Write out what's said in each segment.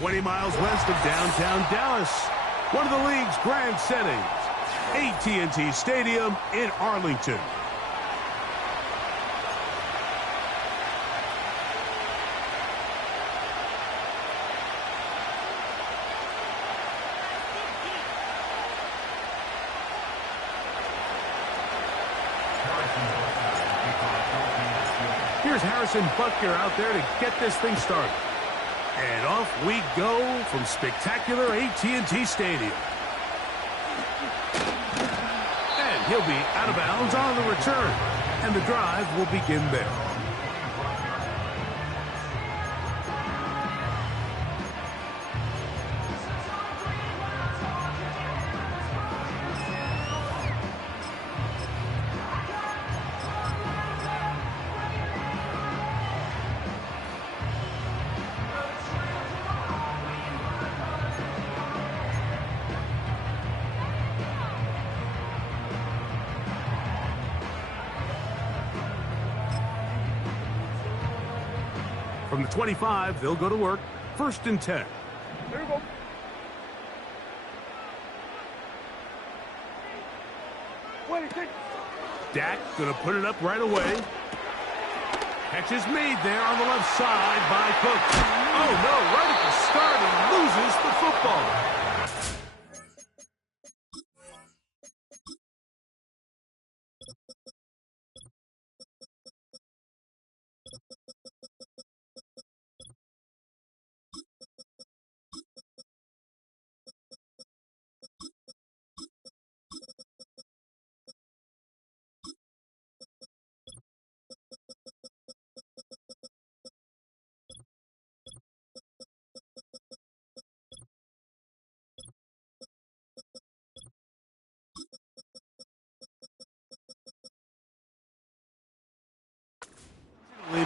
20 miles west of downtown Dallas, one of the league's grand settings, AT&T Stadium in Arlington. Here's Harrison Butker out there to get this thing started. And off we go from spectacular AT&T Stadium. And he'll be out of bounds on the return. And the drive will begin there. From the 25, they'll go to work. 1st and 10. There you go. Dak gonna put it up right away. Catch is made there on the left side by Cooks. Oh no, right at the start, he loses the football.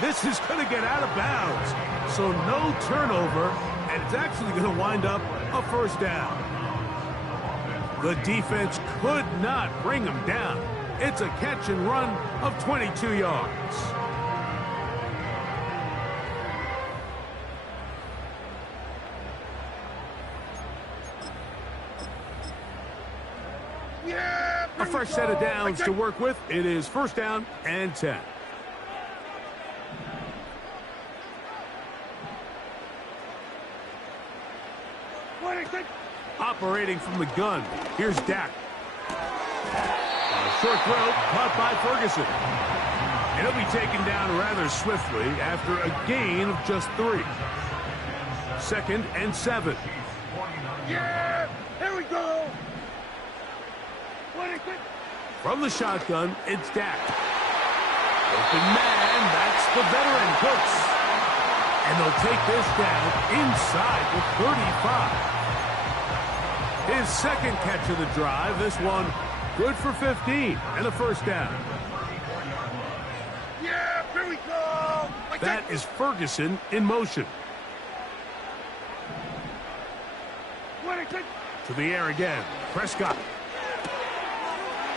This is going to get out of bounds, so no turnover, and it's actually going to wind up a 1st down. The defense could not bring him down. It's a catch and run of 22 yards. A fresh set of downs to work with. It is 1st down and 10. Operating from the gun, here's Dak. A short throw caught by Ferguson. And he'll be taken down rather swiftly after a gain of just 3. 2nd and 7. Yeah! Here we go! From the shotgun, it's Dak. Open man, that's the veteran Cooks. And they'll take this down inside the 35. His 2nd catch of the drive, this one good for 15 and a 1st down. Yeah, here we go! That is Ferguson in motion. To the air again, Prescott.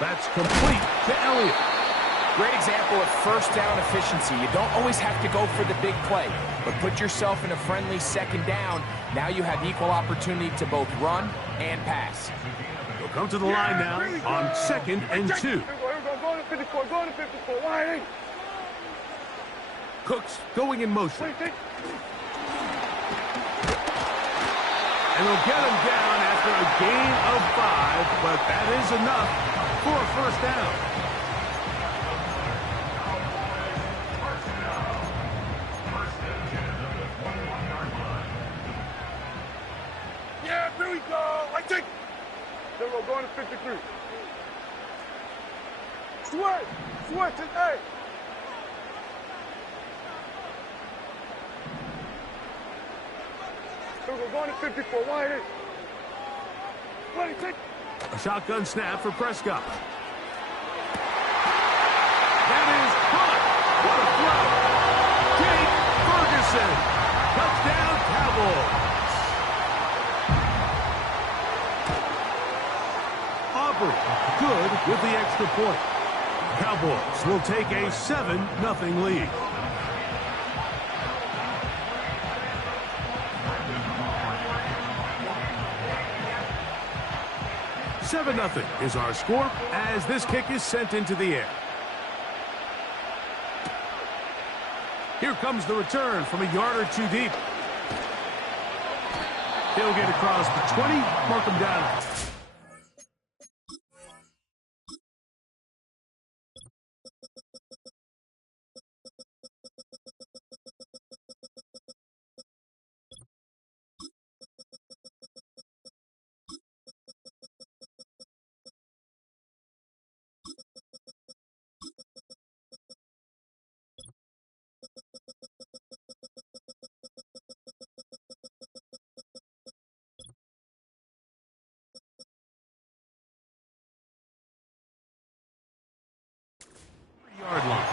That's complete to Elliott. Great example of 1st down efficiency. You don't always have to go for the big play, but put yourself in a friendly 2nd down. Now you have equal opportunity to both run and pass. He'll come to the line now on 2nd and 2. Going to 54, going to 54, wide 8. Cooks going in motion. And they'll get him down after a gain of 5, but that is enough for a 1st down. Yeah, here we go. Then we're going to 53. Switch, and hey. We're going to 54, wide 8. A shotgun snap for Prescott. That is caught. What a throw. Jake Ferguson. Touchdown, Cowboys. Aubrey, good with the extra point. Cowboys will take a 7-0 lead. 7-0 is our score as this kick is sent into the air. Here comes the return from a yard or two deep. He'll get across the 20, mark him down. Yard line.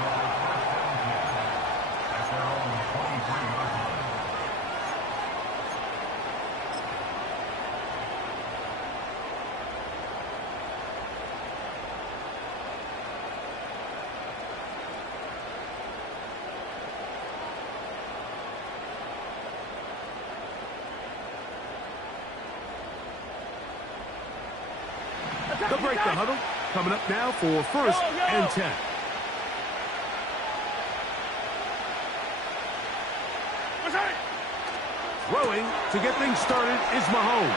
They'll break the huddle. Coming up now for first and 10. Throwing to get things started is Mahomes.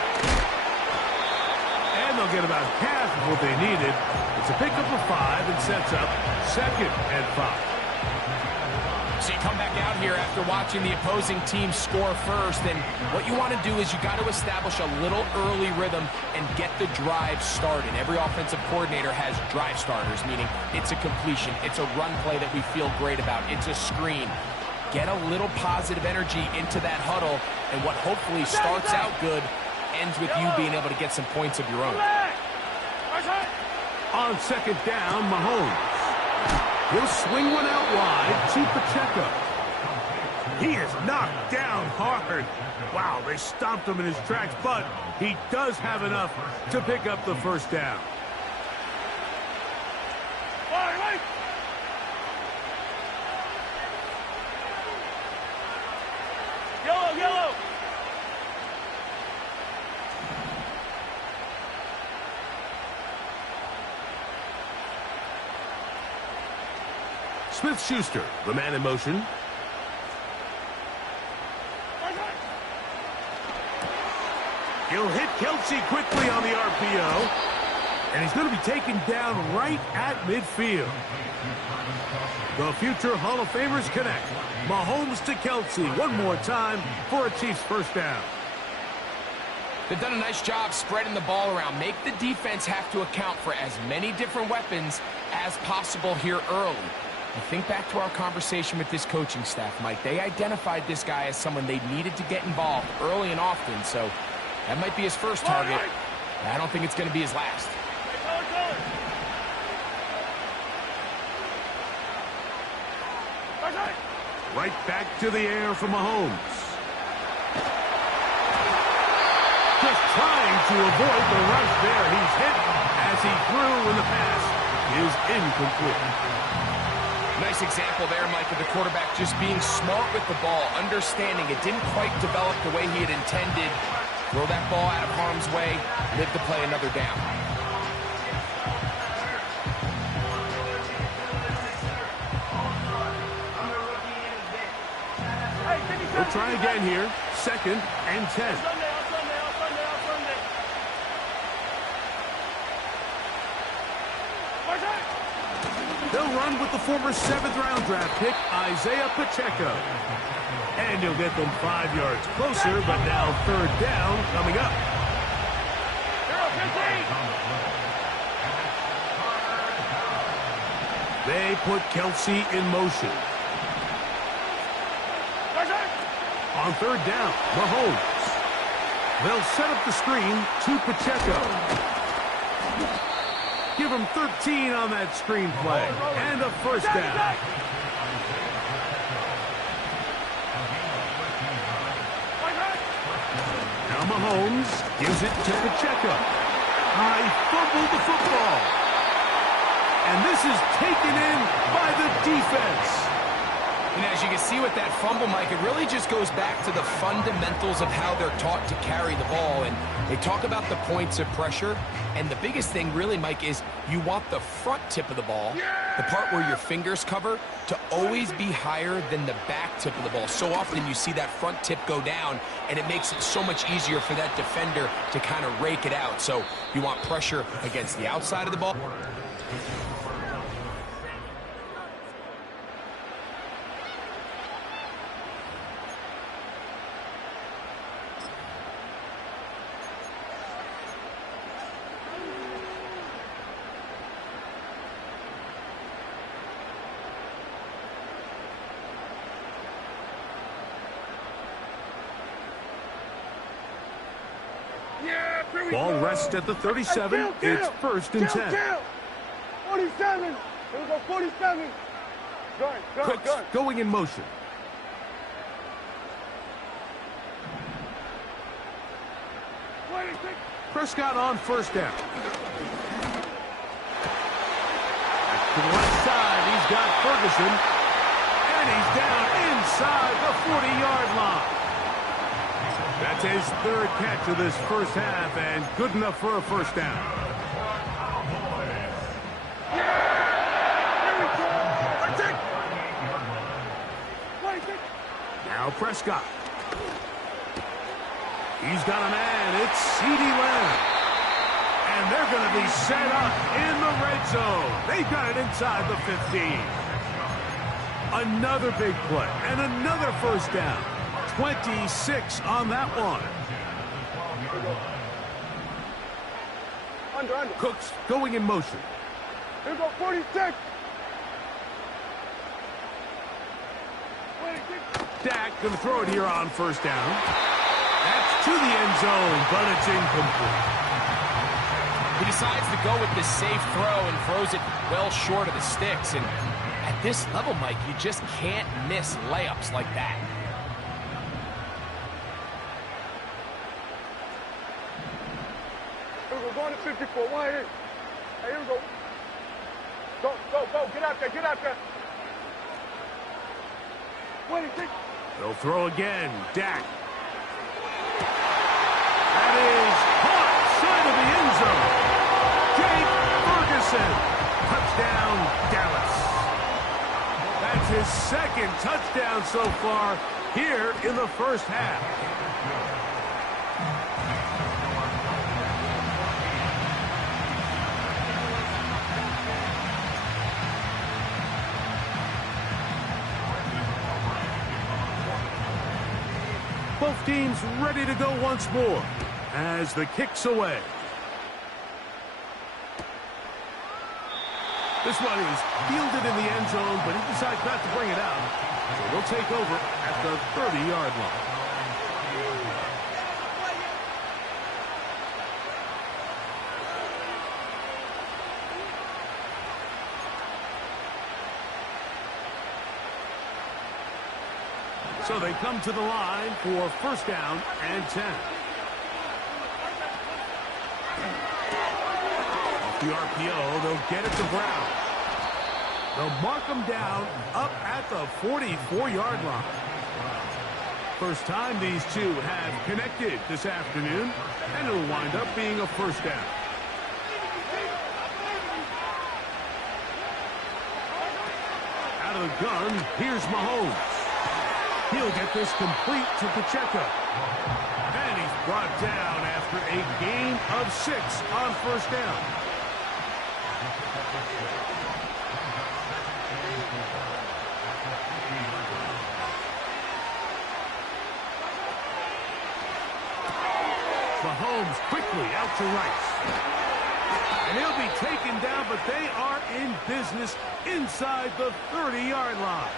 And they'll get about half of what they needed. It's a pickup of 5 and sets up second and 5. So you come back out here after watching the opposing team score first, and what you want to do is you got to establish a little early rhythm and get the drive started. Every offensive coordinator has drive starters, meaning it's a completion, it's a run play that we feel great about, it's a screen. Get a little positive energy into that huddle, and what hopefully starts out good ends with you being able to get some points of your own. On second down, Mahomes. He'll swing one out wide to Pacheco. He is knocked down hard. Wow, they stomped him in his tracks, but he does have enough to pick up the first down. Yellow! Smith-Schuster, the man in motion. He'll hit Kelsey quickly on the RPO. And he's going to be taken down right at midfield. The future Hall of Famers connect. Mahomes to Kelsey one more time for a Chiefs first down. They've done a nice job spreading the ball around. Make the defense have to account for as many different weapons as possible here early. And think back to our conversation with this coaching staff, Mike. They identified this guy as someone they needed to get involved early and often, so that might be his first target. I don't think it's going to be his last. Right back to the air for Mahomes. Just trying to avoid the rush there. He's hit as he threw when the pass is incomplete. Nice example there, Mike, of the quarterback just being smart with the ball, understanding it didn't quite develop the way he had intended. Throw that ball out of harm's way, live to play another down. We'll try again here. Second and 10. They'll run with the former 7th-round draft pick, Isaiah Pacheco. And he'll get them 5 yards closer, but now third down coming up. They put Kelsey in motion. On third down, Mahomes. They'll set up the screen to Pacheco. Give him 13 on that screen play. And a first down. Now Mahomes gives it to Pacheco. He fumbled the football. And this is taken in by the defense. And as you can see with that fumble, Mike, it really just goes back to the fundamentals of how they're taught to carry the ball. And they talk about the points of pressure. And the biggest thing really, Mike, is you want the front tip of the ball, the part where your fingers cover, to always be higher than the back tip of the ball. So often you see that front tip go down, and it makes it so much easier for that defender to kind of rake it out. So you want pressure against the outside of the ball. Ball rests at the 37. It's first and 10. 47. Here we go, 47. Cooks going in motion. Prescott on first down. Back to the left side, he's got Ferguson. And he's down inside the 40-yard line. That's his third catch of this first half, and good enough for a first down. Now Prescott. He's got a man. It's CeeDee Lamb. And they're going to be set up in the red zone. They've got it inside the 15. Another big play and another first down. 26 on that one. Under. Cooks going in motion. Here we go, 46. Dak going to throw it here on first down. That's to the end zone, but it's incomplete. He decides to go with the safe throw and throws it well short of the sticks. And at this level, Mike, you just can't miss layups like that. We're going to 54. One here. Hey, here we go. Go. Get out there. 26. They'll throw again. Dak. That is caught side of the end zone. Jake Ferguson. Touchdown, Dallas. That's his second touchdown so far here in the first half. Both teams ready to go once more as the kick's away. This one is fielded in the end zone, but he decides not to bring it out. So they'll take over at the 30-yard line. So they come to the line for first down and 10. Off the RPO, they'll get it to Brown. They'll mark him down up at the 44-yard line. First time these two have connected this afternoon, and it'll wind up being a first down. Out of the gun, here's Mahomes. He'll get this complete to Pacheco. And he's brought down after a gain of 6 on first down. Mahomes quickly out to Rice. And he'll be taken down, but they are in business inside the 30-yard line.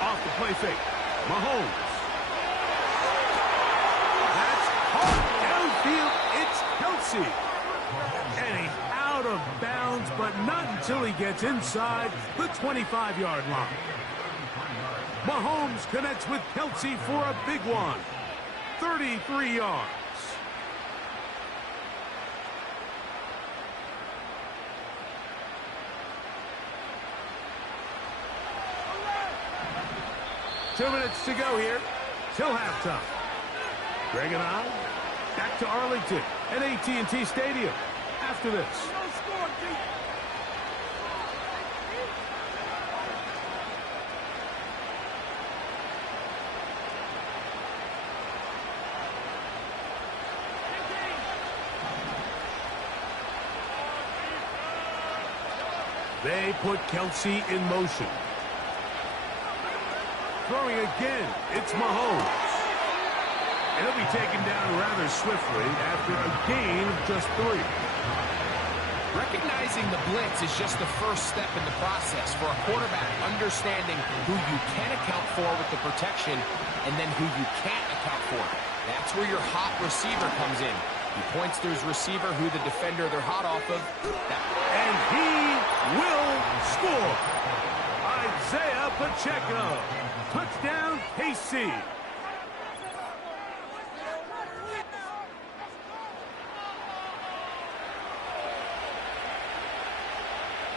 Off the play fake. Mahomes. That's hard downfield. It's Kelsey. And he's out of bounds, but not until he gets inside the 25-yard line. Mahomes connects with Kelsey for a big one. 33 yards. Two minutes to go here till halftime. Greg and I back to Arlington at AT&T Stadium after this. They put Kelsey in motion. Throwing again, it's Mahomes. And he'll be taken down rather swiftly after a gain of just 3. Recognizing the blitz is just the first step in the process for a quarterback, understanding who you can account for with the protection and then who you can't account for. That's where your hot receiver comes in. He points to his receiver who the defender they're hot off of. And he will score. Isaiah Pacheco. Touchdown, KC.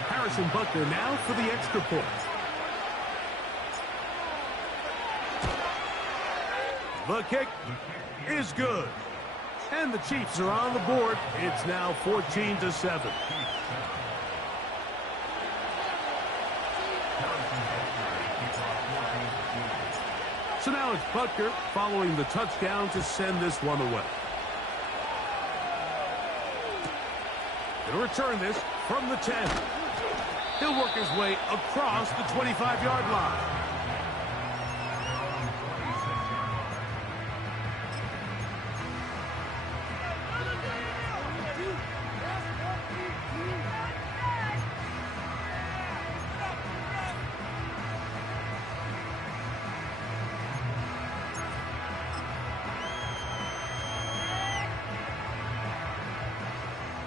Harrison Butker now for the extra point. The kick is good. And the Chiefs are on the board. It's now 14-7. So now it's Butker following the touchdown to send this one away. He'll return this from the 10. He'll work his way across the 25-yard line.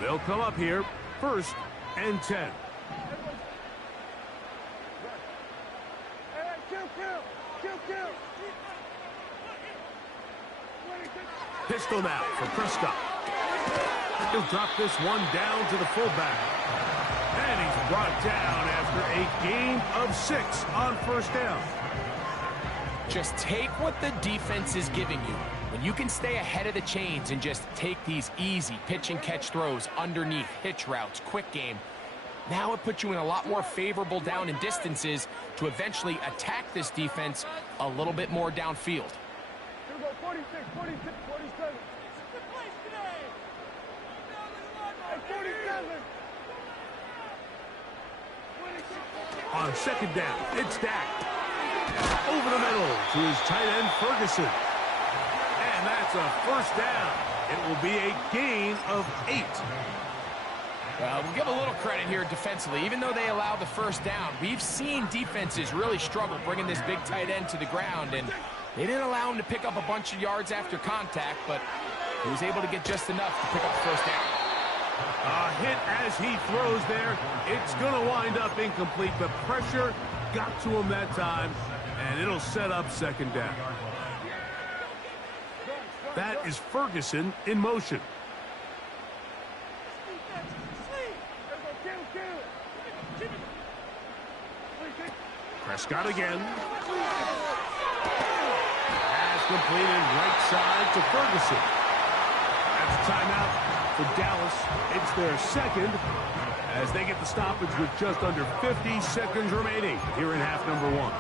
They'll come up here, 1st and 10. Pistol now for Prescott. He'll drop this one down to the fullback. And he's brought down after a gain of 6 on 1st down. Just take what the defense is giving you. When you can stay ahead of the chains and just take these easy pitch and catch throws underneath, hitch routes, quick game, now it puts you in a lot more favorable down and distances to eventually attack this defense a little bit more downfield. 46, 46, 47. On 2nd down, it's Dak. Over the middle to his tight end, Ferguson. And that's a 1st down. It will be a gain of 8. We'll give a little credit here defensively. Even though they allow the 1st down, we've seen defenses really struggle bringing this big tight end to the ground, and they didn't allow him to pick up a bunch of yards after contact, but he was able to get just enough to pick up the 1st down. A hit as he throws there. It's going to wind up incomplete. The pressure got to him that time, and it'll set up 2nd down. That is Ferguson in motion. Prescott again. Pass completed right side to Ferguson. That's a timeout for Dallas. It's their 2nd as they get the stoppage with just under 50 seconds remaining here in half number 1.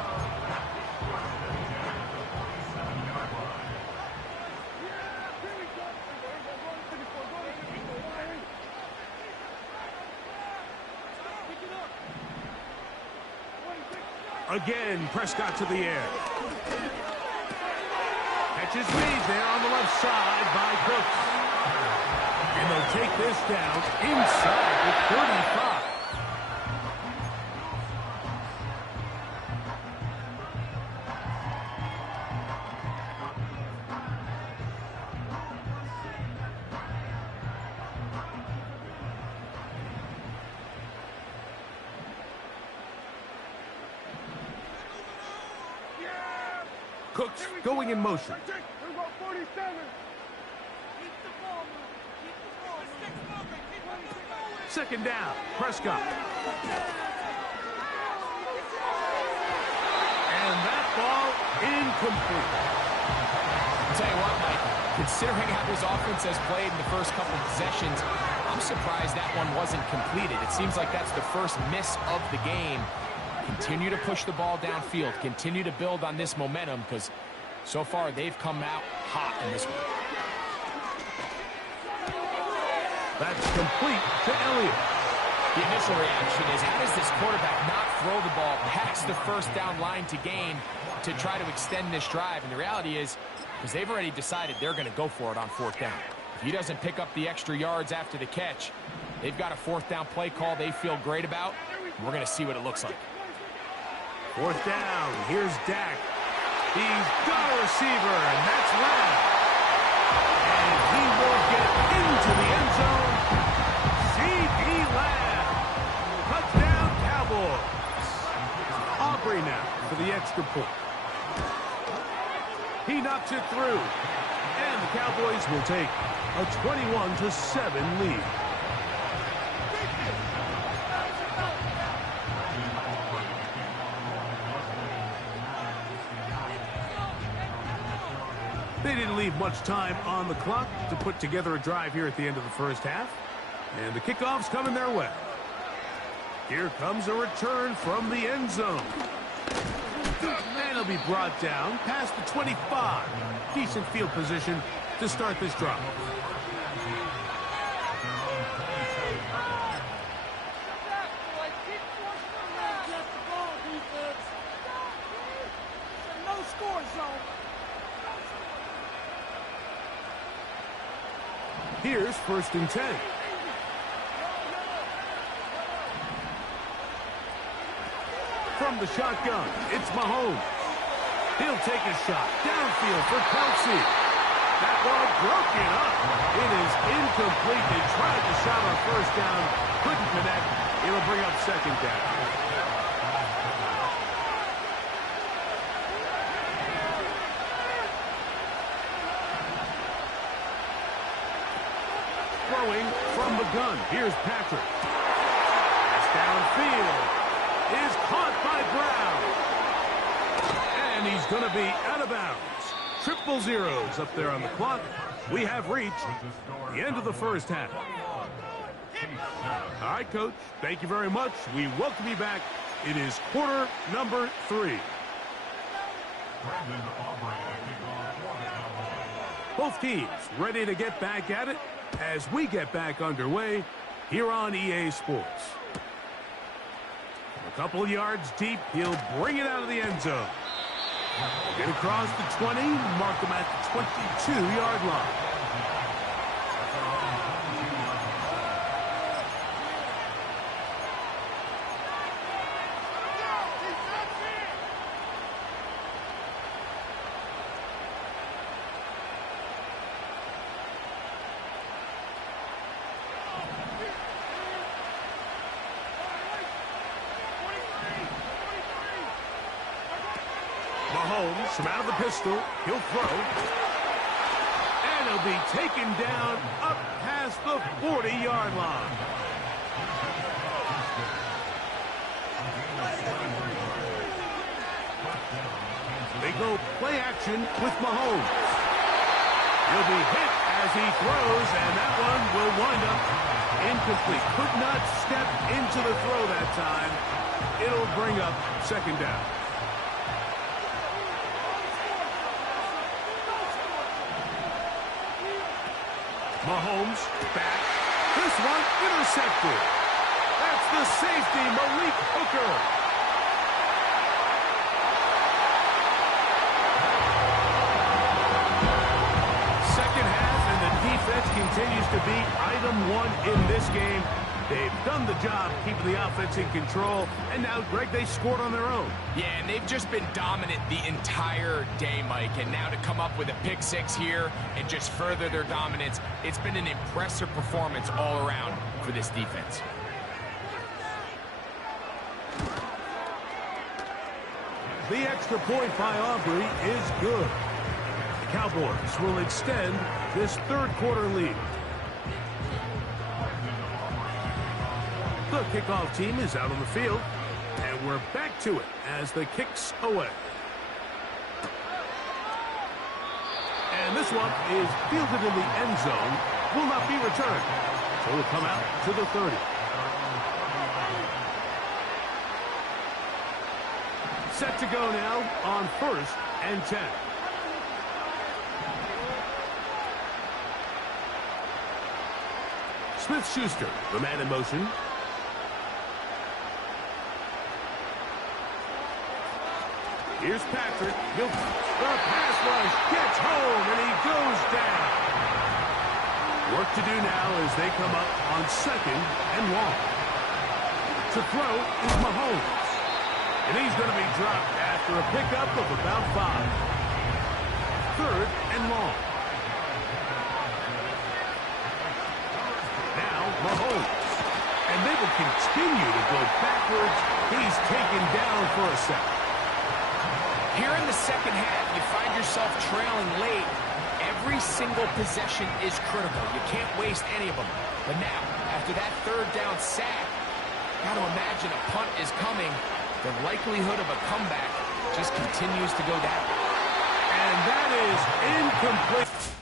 Again, Prescott to the air. Catches lead there on the left side by Cooks. And they'll take this down inside the 35. Cooks going in motion. Here we go, 47. Second down, Prescott. And that ball incomplete. I'll tell you what, Mike, considering how this offense has played in the first couple of possessions, I'm surprised that one wasn't completed. It seems like that's the first miss of the game. Continue to push the ball downfield. Continue to build on this momentum because so far they've come out hot in this one. That's complete to Elliott. The initial reaction is, how does this quarterback not throw the ball past the first down line to gain to try to extend this drive? And the reality is, because they've already decided they're going to go for it on fourth down. If he doesn't pick up the extra yards after the catch, they've got a fourth down play call they feel great about. We're going to see what it looks like. Fourth down, here's Dak. He's got a receiver, and that's Lamb. And he will get into the end zone. C.D. Lamb. Touchdown, Cowboys. Aubrey now for the extra point. He knocks it through. And the Cowboys will take a 21-7 lead. They didn't leave much time on the clock to put together a drive here at the end of the first half. And the kickoff's coming their way. Here comes a return from the end zone. And it'll be brought down past the 25. Decent field position to start this drive. Here's 1st and 10. From the shotgun, it's Mahomes. He'll take a shot downfield for Kelsey. That ball broken up. It is incomplete. They tried the shot on first down, couldn't connect. It'll bring up second down. Throwing from the gun. Here's Patrick. Pass downfield is caught by Brown. And he's going to be out of bounds. Triple zeros up there on the clock. We have reached the end of the first half. All right, Coach. Thank you very much. We welcome you back. It is quarter number 3. Both teams ready to get back at it as we get back underway here on EA Sports. A couple yards deep, he'll bring it out of the end zone. Get across the 20, mark him at the 22-yard line. Mahomes from out of the pistol. He'll throw. And he'll be taken down up past the 40-yard line. They go play action with Mahomes. He'll be hit as he throws, and that one will wind up incomplete. Could not step into the throw that time. It'll bring up second down. Mahomes back. This one intercepted. That's the safety, Malik Hooker. Second half, and the defense continues to be item 1 in this game. They've done the job keeping the offense in control, and now, Greg, they scored on their own. Yeah, and they've just been dominant the entire day, Mike. And now to come up with a pick 6 here and just further their dominance, it's been an impressive performance all around for this defense. The extra point by Aubrey is good. The Cowboys will extend this third quarter lead. The kickoff team is out on the field, and we're back to it as the kick's away. And this one is fielded in the end zone, will not be returned. So it'll come out to the 30. Set to go now on 1st and 10. Smith-Schuster, the man in motion. Here's Patrick. The pass rush gets home, and he goes down. Work to do now as they come up on 2nd and long. To throw is Mahomes. And he's going to be dropped after a pickup of about 5. 3rd and long. Now Mahomes. And they will continue to go backwards. He's taken down for a sack. Here in the second half, you find yourself trailing late. Every single possession is critical. You can't waste any of them. But now, after that 3rd down sack, got to imagine a punt is coming. The likelihood of a comeback just continues to go down. And that is incomplete.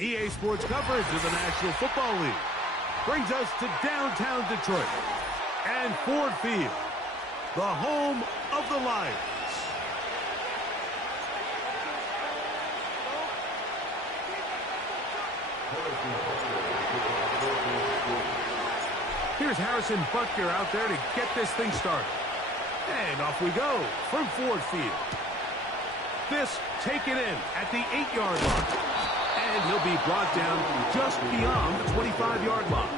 EA Sports coverage of the National Football League brings us to downtown Detroit and Ford Field, the home of the Lions. Here's Harrison Butker out there to get this thing started. And off we go from Ford Field. This taken in at the 8-yard line. And he'll be brought down just beyond the 25-yard line.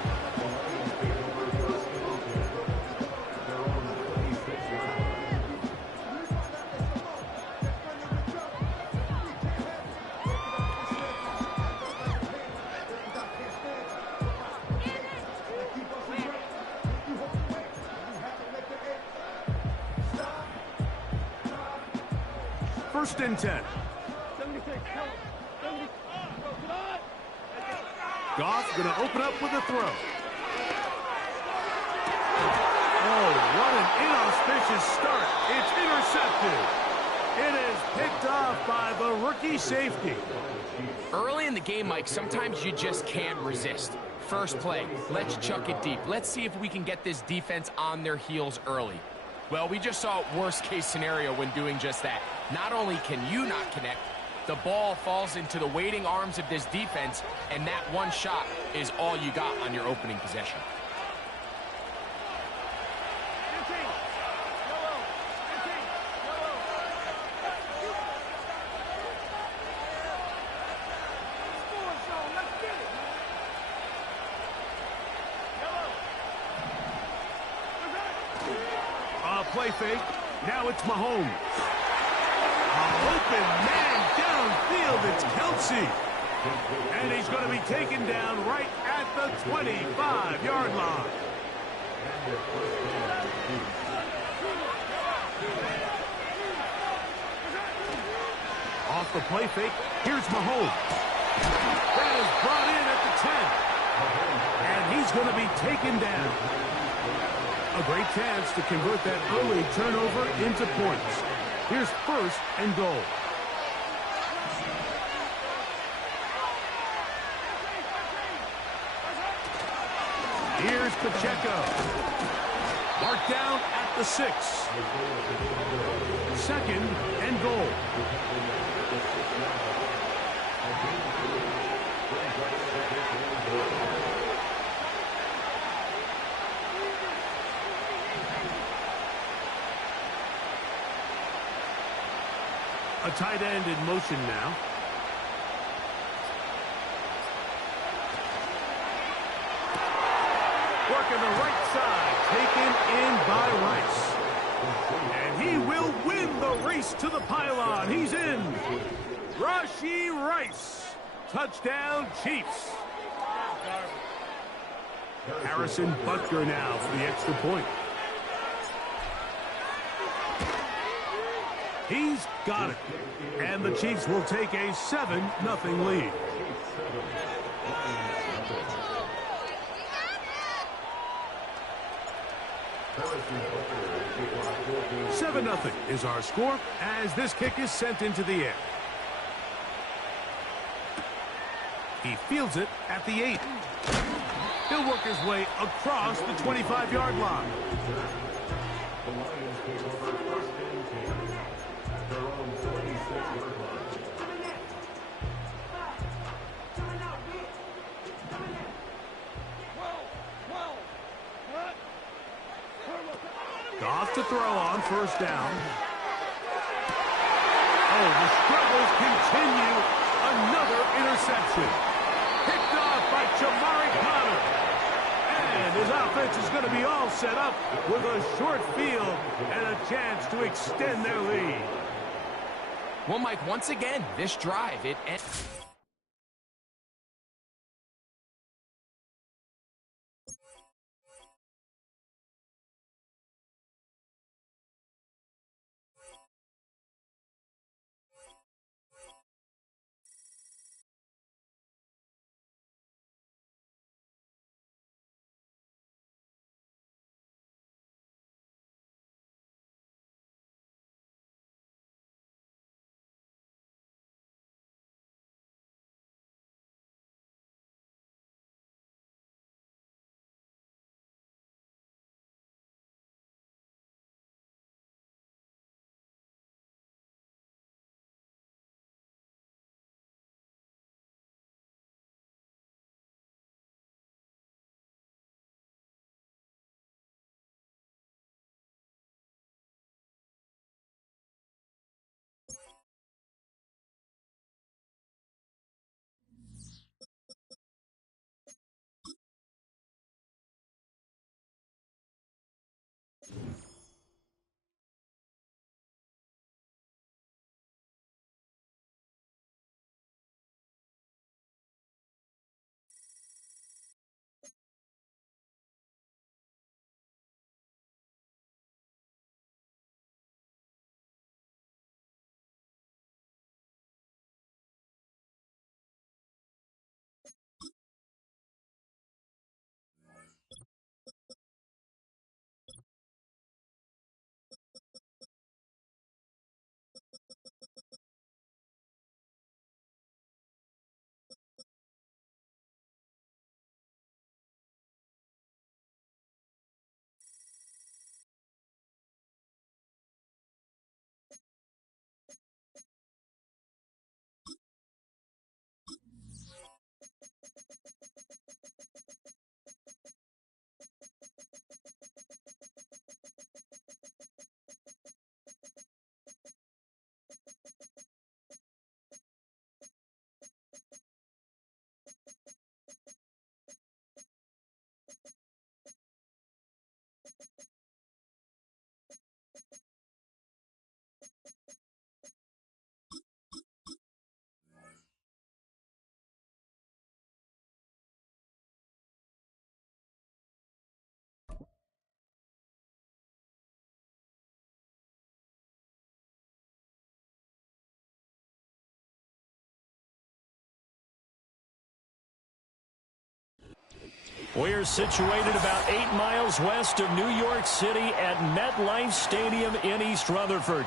First and 10. Goff going to open up with a throw. Oh, what an inauspicious start. It's intercepted. It is picked off by the rookie safety. Early in the game, Mike, sometimes you just can't resist. First play, let's chuck it deep. Let's see if we can get this defense on their heels early. Well, we just saw worst-case scenario when doing just that. Not only can you not connect, the ball falls into the waiting arms of this defense, and that one shot is all you got on your opening possession. Play fake. Now it's Mahomes. Open man downfield. It's Kelsey. And he's going to be taken down right at the 25-yard line. Off the play fake. Here's Mahomes. That is brought in at the 10. And he's going to be taken down. A great chance to convert that early turnover into points. Here's first and goal. Here's Pacheco. Marked down at the 6. Second and goal. A tight end in motion now. Working the right side, taken in by Rice. And he will win the race to the pylon. He's in. Rashee Rice. Touchdown, Chiefs. Harrison Butker now for the extra point. He's got it. And the Chiefs will take a 7-0 lead. 7-0 is our score as this kick is sent into the air. He fields it at the 8. He'll work his way across the 25-yard line. Goff to throw on first down. Oh, the struggles continue. Another interception. Picked off by Jamari Connor. And his offense is going to be all set up with a short field and a chance to extend their lead. Well, Mike, once again, this drive, it ends. We're situated about 8 miles west of New York City at MetLife Stadium in East Rutherford.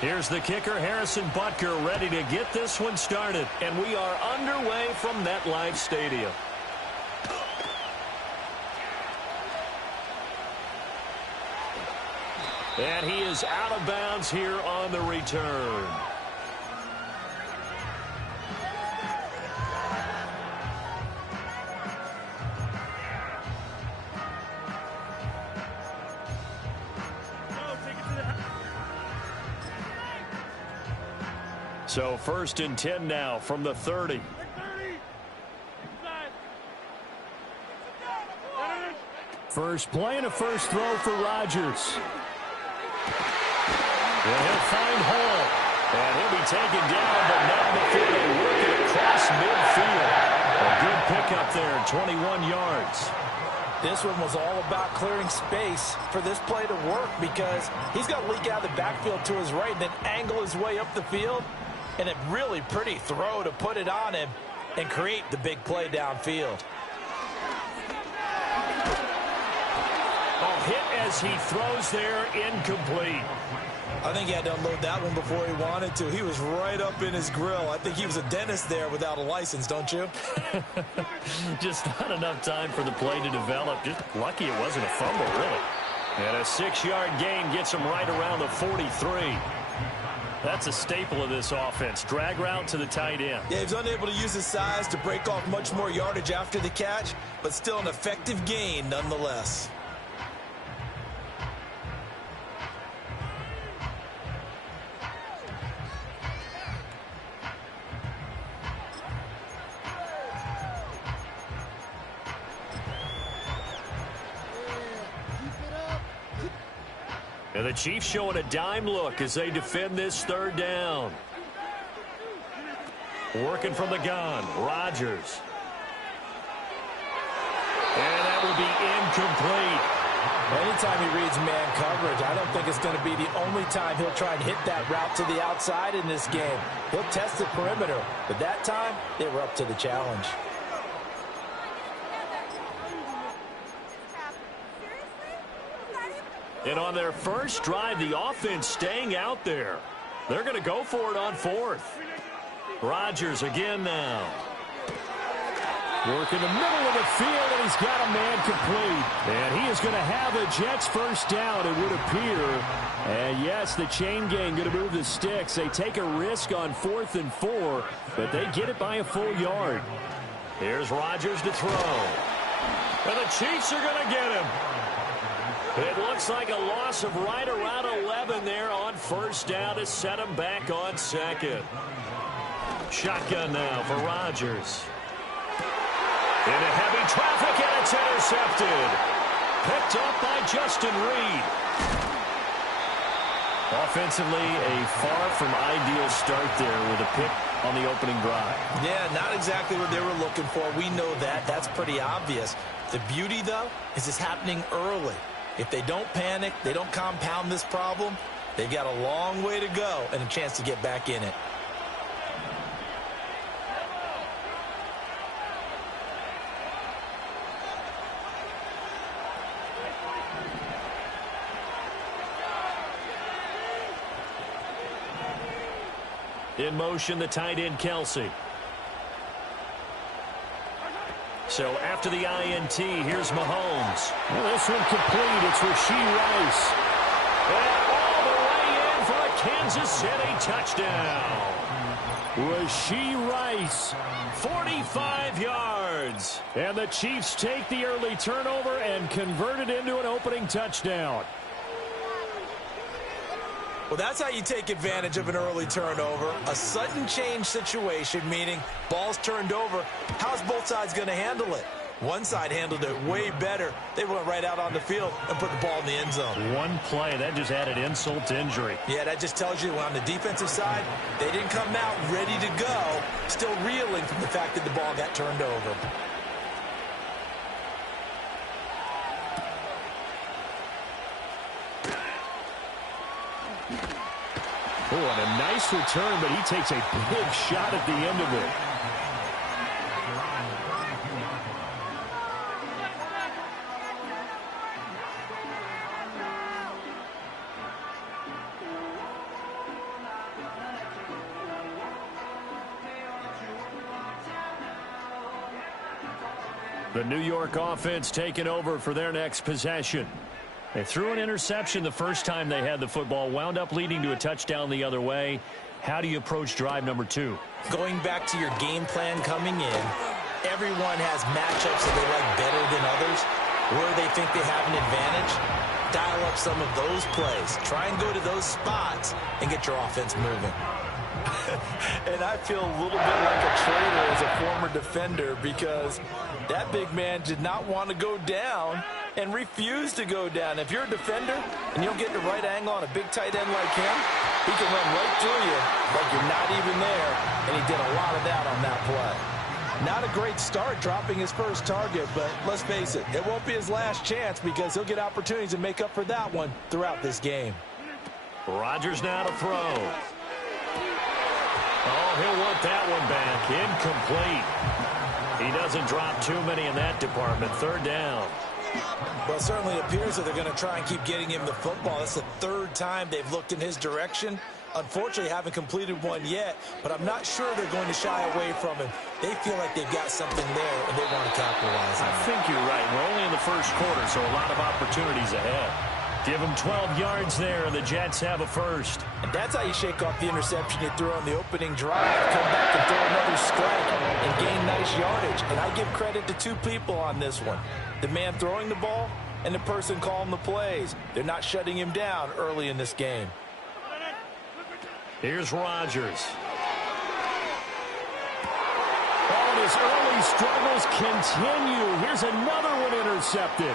Here's the kicker, Harrison Butker, ready to get this one started. And we are underway from MetLife Stadium. And he is out of bounds here on the return. So 1st and 10 now from the 30. First play and a first throw for Rodgers. And he'll find Hall. And he'll be taken down, but not before they work it across midfield. A good pickup there, 21 yards. This one was all about clearing space for this play to work because he's got to leak out of the backfield to his right and then angle his way up the field. And a really pretty throw to put it on him and create the big play downfield. A hit as he throws there, incomplete. I think he had to unload that one before he wanted to. He was right up in his grill. I think he was a dentist there without a license, don't you? Just not enough time for the play to develop. Just lucky it wasn't a fumble, really. And a 6-yard gain gets him right around the 43. That's a staple of this offense. Drag route to the tight end. Yeah, he's unable to use his size to break off much more yardage after the catch, but still an effective gain nonetheless. And the Chiefs showing a dime look as they defend this 3rd down. Working from the gun, Rodgers. And that will be incomplete. Anytime he reads man coverage, I don't think it's going to be the only time he'll try and hit that route to the outside in this game. He'll test the perimeter, but that time, they were up to the challenge. And on their first drive, the offense staying out there. They're going to go for it on 4th. Rodgers again now. Work in the middle of the field, and he's got a man complete. And he is going to have a Jets first down, it would appear. And yes, the chain gang going to move the sticks. They take a risk on 4th and 4, but they get it by a full yard. Here's Rodgers to throw. And the Chiefs are going to get him. It looks like a loss of right around 11 there on 1st down to set him back on 2nd. Shotgun now for Rodgers. Into heavy traffic, and it's intercepted. Picked up by Justin Reed. Offensively, a far from ideal start there with a pick on the opening drive. Yeah, not exactly what they were looking for. We know that. That's pretty obvious. The beauty, though, is it's happening early. If they don't panic, they don't compound this problem, they've got a long way to go and a chance to get back in it. In motion, the tight end, Kelsey. So after the INT, here's Mahomes. Well, this one complete. It's Rashee Rice. And all the way in for a Kansas City touchdown. Rashee Rice. 45 yards. And the Chiefs take the early turnover and convert it into an opening touchdown. Well, that's how you take advantage of an early turnover. A sudden change situation, meaning ball's turned over. How's both sides going to handle it? One side handled it way better. They went right out on the field and put the ball in the end zone. One play, that just added insult to injury. Yeah, that just tells you on the defensive side, they didn't come out ready to go, still reeling from the fact that the ball got turned over. Oh, and a nice return, but he takes a big shot at the end of it. The New York offense taking over for their next possession. They threw an interception the first time they had the football, wound up leading to a touchdown the other way. How do you approach drive number 2? Going back to your game plan coming in, everyone has matchups that they like better than others, where they think they have an advantage. Dial up some of those plays. Try and go to those spots and get your offense moving. And I feel a little bit like a traitor as a former defender because that big man did not want to go down and refused to go down. If you're a defender and you don't get the right angle on a big tight end like him, he can run right through you like you're not even there, and he did a lot of that on that play. Not a great start dropping his first target, but let's face it, it won't be his last chance because he'll get opportunities to make up for that one throughout this game. Rodgers now to throw. Oh, he'll want that one back. Incomplete. He doesn't drop too many in that department. Third down. Well, it certainly appears that they're going to try and keep getting him the football. That's the third time they've looked in his direction. Unfortunately, haven't completed one yet, but I'm not sure they're going to shy away from him. They feel like they've got something there, and they want to capitalize on it. I think you're right. We're only in the first quarter, so a lot of opportunities ahead. Give them 12 yards there, and the Jets have a first. And that's how you shake off the interception you threw on the opening drive. Come back and throw another strike and gain nice yardage. And I give credit to two people on this one. The man throwing the ball and the person calling the plays. They're not shutting him down early in this game. Here's Rodgers. Oh, and his early struggles continue. Here's another one intercepted.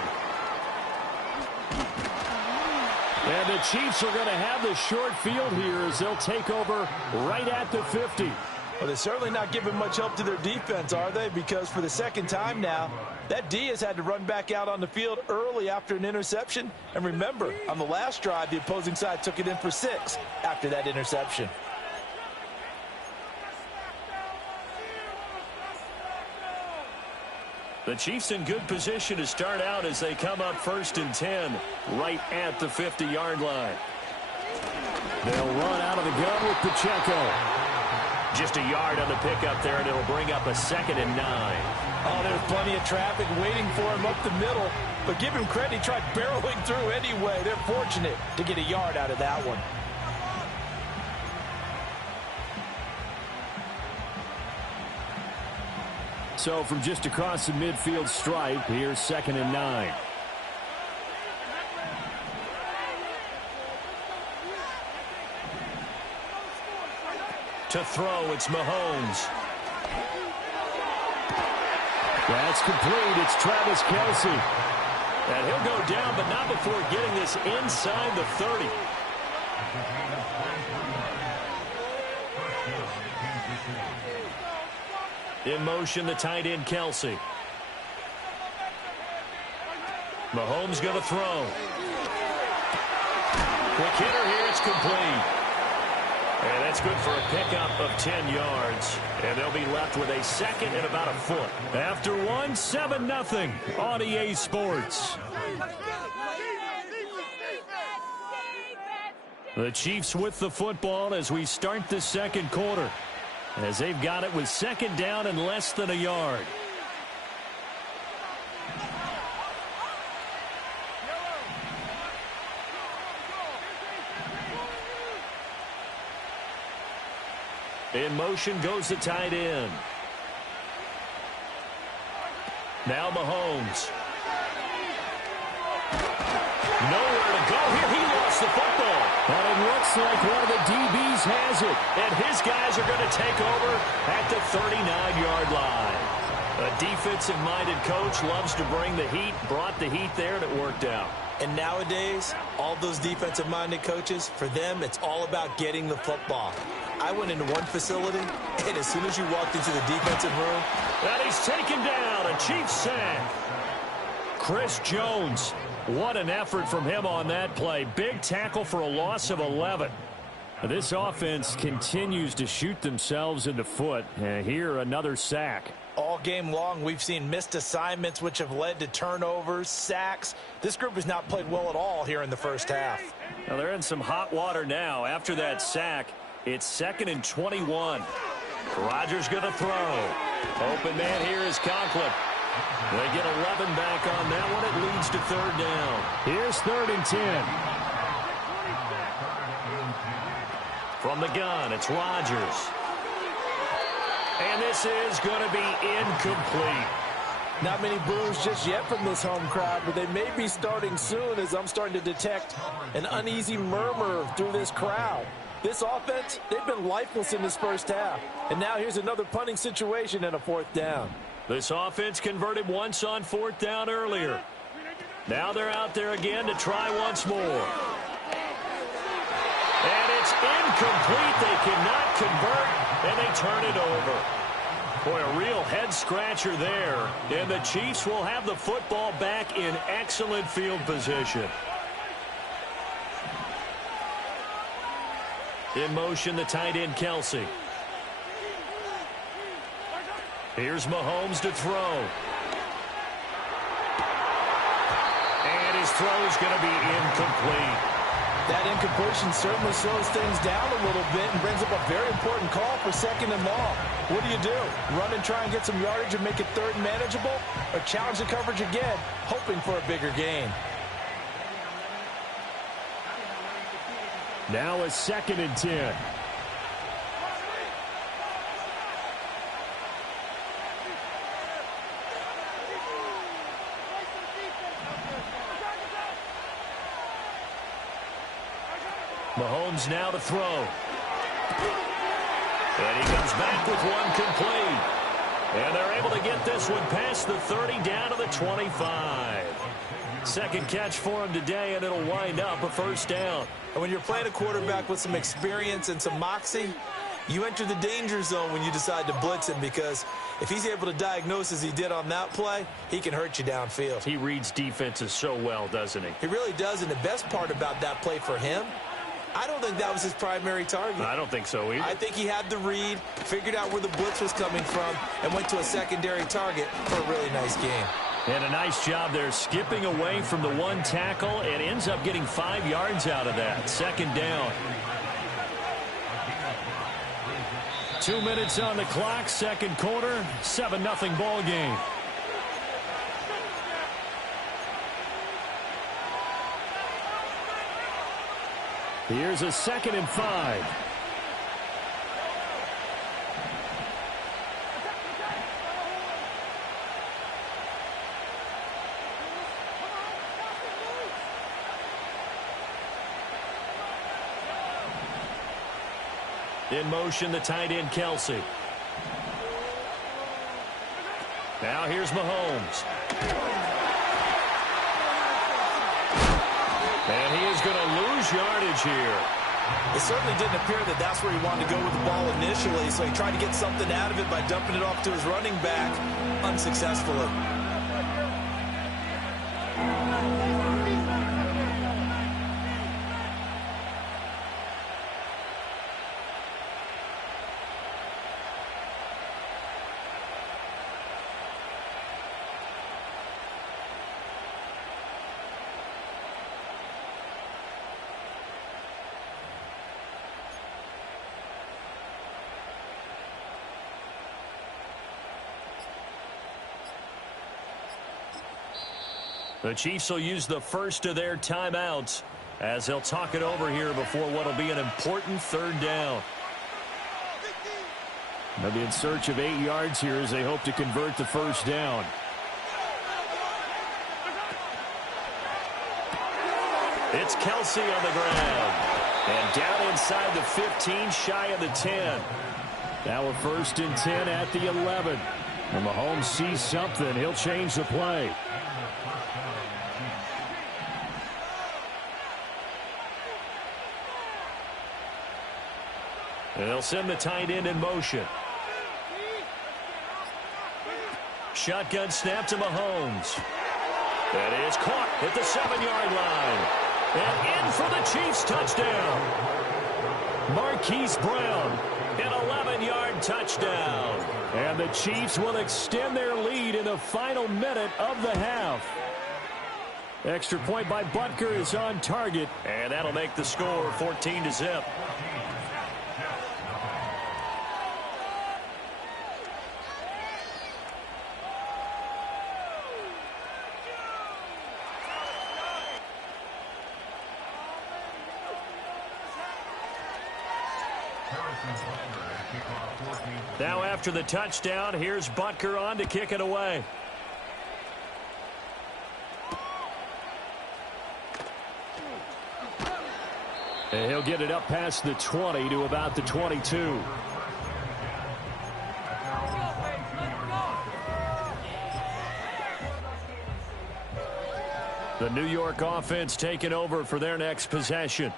And the Chiefs are going to have the short field here as they'll take over right at the 50. Well, they're certainly not giving much help to their defense, are they? Because for the second time now, that D has had to run back out on the field early after an interception. And remember, on the last drive, the opposing side took it in for 6 after that interception. The Chiefs in good position to start out as they come up 1st and 10 right at the 50-yard line. They'll run out of the gun with Pacheco. Just a yard on the pickup there, and it'll bring up a 2nd and 9. Oh, there's plenty of traffic waiting for him up the middle. But give him credit, he tried barreling through anyway. They're fortunate to get a yard out of that one. So from just across the midfield stripe, here's 2nd and 9. To throw, it's Mahomes. That's complete. It's Travis Kelce. And he'll go down, but not before getting this inside the 30. In motion, the tight end, Kelce. Mahomes going to throw. Quick hitter here, it's complete. And that's good for a pickup of 10 yards. And they'll be left with a 2nd and about a foot. After one, 7-0 on EA Sports. The Chiefs with the football as we start the second quarter, as they've got it with 2nd down and less than a yard. In motion goes the tight end. Now Mahomes. Nowhere to go here. He lost the football. And it looks like one of the DBs has it. And his guys are going to take over at the 39-yard line. A defensive-minded coach loves to bring the heat, brought the heat there, and it worked out. And nowadays, all those defensive-minded coaches, for them, it's all about getting the football. I went into one facility, and as soon as you walked into the defensive room, and he's taken down, a Chiefs sack. Chris Jones, what an effort from him on that play. Big tackle for a loss of 11. This offense continues to shoot themselves in the foot. And here, another sack. all game long, we've seen missed assignments, which have led to turnovers, sacks. This group has not played well at all here in the first half. Well, they're in some hot water now. After that sack, it's 2nd and 21. Rodgers going to throw. Open man here is Conklin. They get 11 back on that one. It leads to 3rd down. Here's 3rd and 10. From the gun, it's Rodgers. And this is going to be incomplete. Not many boos just yet from this home crowd, but they may be starting soon as I'm starting to detect an uneasy murmur through this crowd. This offense, they've been lifeless in this first half. And now here's another punting situation and a 4th down. This offense converted once on 4th down earlier. Now they're out there again to try once more. And it's incomplete. They cannot convert, and they turn it over. Boy, a real head-scratcher there. And the Chiefs will have the football back in excellent field position. In motion, the tight end, Kelsey. Here's Mahomes to throw. And his throw is going to be incomplete. That incompletion certainly slows things down a little bit and brings up a very important call for 2nd and long. What do? Run and try and get some yardage and make it 3rd and manageable? Or challenge the coverage again, hoping for a bigger gain? Now a 2nd and 10. Mahomes now to throw. And he comes back with one complete. And they're able to get this one past the 30 down to the 25. Second catch for him today, and it'll wind up a 1st down. And when you're playing a quarterback with some experience and some moxie, you enter the danger zone when you decide to blitz him, because if he's able to diagnose as he did on that play, he can hurt you downfield. He reads defenses so well, doesn't he? He really does, and the best part about that play for him, I don't think that was his primary target. I don't think so either. I think he had the read, figured out where the blitz was coming from, and went to a secondary target for a really nice game. And a nice job there skipping away from the one tackle and ends up getting 5 yards out of that. 2nd down. 2 minutes on the clock, 2nd quarter, 7-0 ball game. Here's a 2nd and 5. In motion, the tight end, Kelsey. Now here's Mahomes. And he is going to lose yardage here. It certainly didn't appear that that's where he wanted to go with the ball initially, so he tried to get something out of it by dumping it off to his running back unsuccessfully. The Chiefs will use the first of their timeouts as they'll talk it over here before what will be an important 3rd down. They'll be in search of 8 yards here as they hope to convert the 1st down. It's Kelsey on the ground. And down inside the 15, shy of the 10. Now a 1st and 10 at the 11. When Mahomes sees something, he'll change the play. And they'll send the tight end in motion. Shotgun snap to Mahomes. That is caught at the 7-yard line. And in for the Chiefs touchdown. Marquise Brown, an 11-yard touchdown. And the Chiefs will extend their lead in the final minute of the half. Extra point by Butker is on target. And that'll make the score 14-0. Now after the touchdown, here's Butker on to kick it away. And he'll get it up past the 20 to about the 22. The New York offense taking over for their next possession.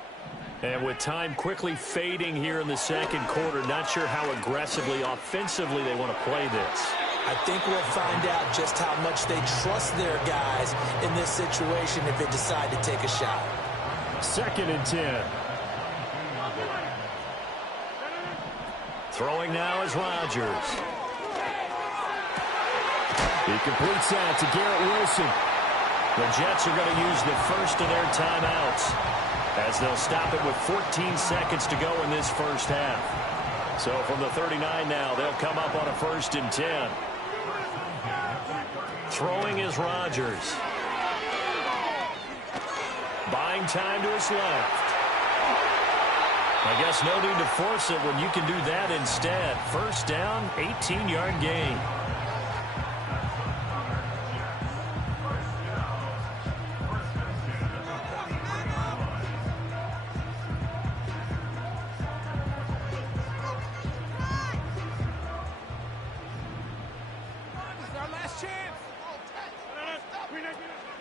And with time quickly fading here in the second quarter, not sure how aggressively, offensively they want to play this. I think we'll find out just how much they trust their guys in this situation if they decide to take a shot. 2nd and 10. Throwing now is Rodgers. He completes that to Garrett Wilson. The Jets are going to use the first of their timeouts, as they'll stop it with 14 seconds to go in this first half. So from the 39 now, they'll come up on a 1st and 10. Throwing is Rodgers. Buying time to his left. I guess no need to force it when you can do that instead. First down, 18-yard gain.